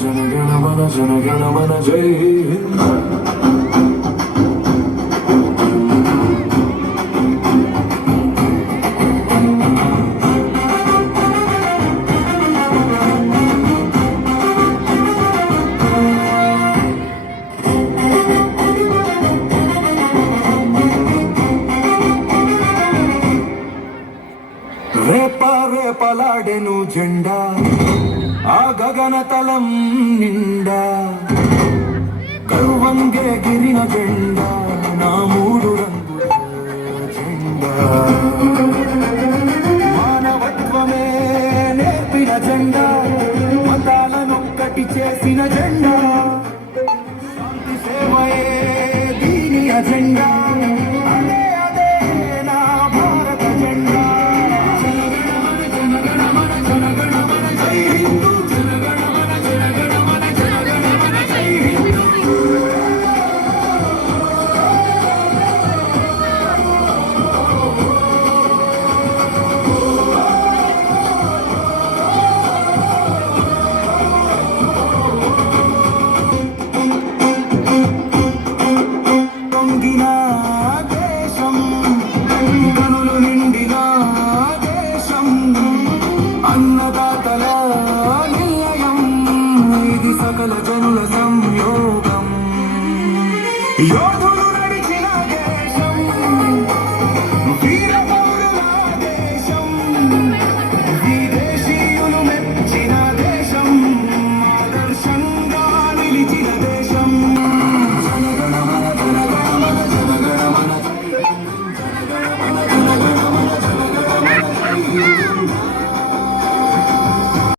జనగణమన జై హింద్. రేపలాడెను జెండా ఆ గగనతలం నిండా, గర్వంగే గిరిన జెండా నా మూడు రంగుల జెండా. మానవత్వమే నేర్పిన జెండా, మతాలనొక్కటి చేసిన జెండా, శాంతి సేవయే దీని అజెండా. అన్నదాతల నిలయం ఇది సకల జనుల సంయోగం.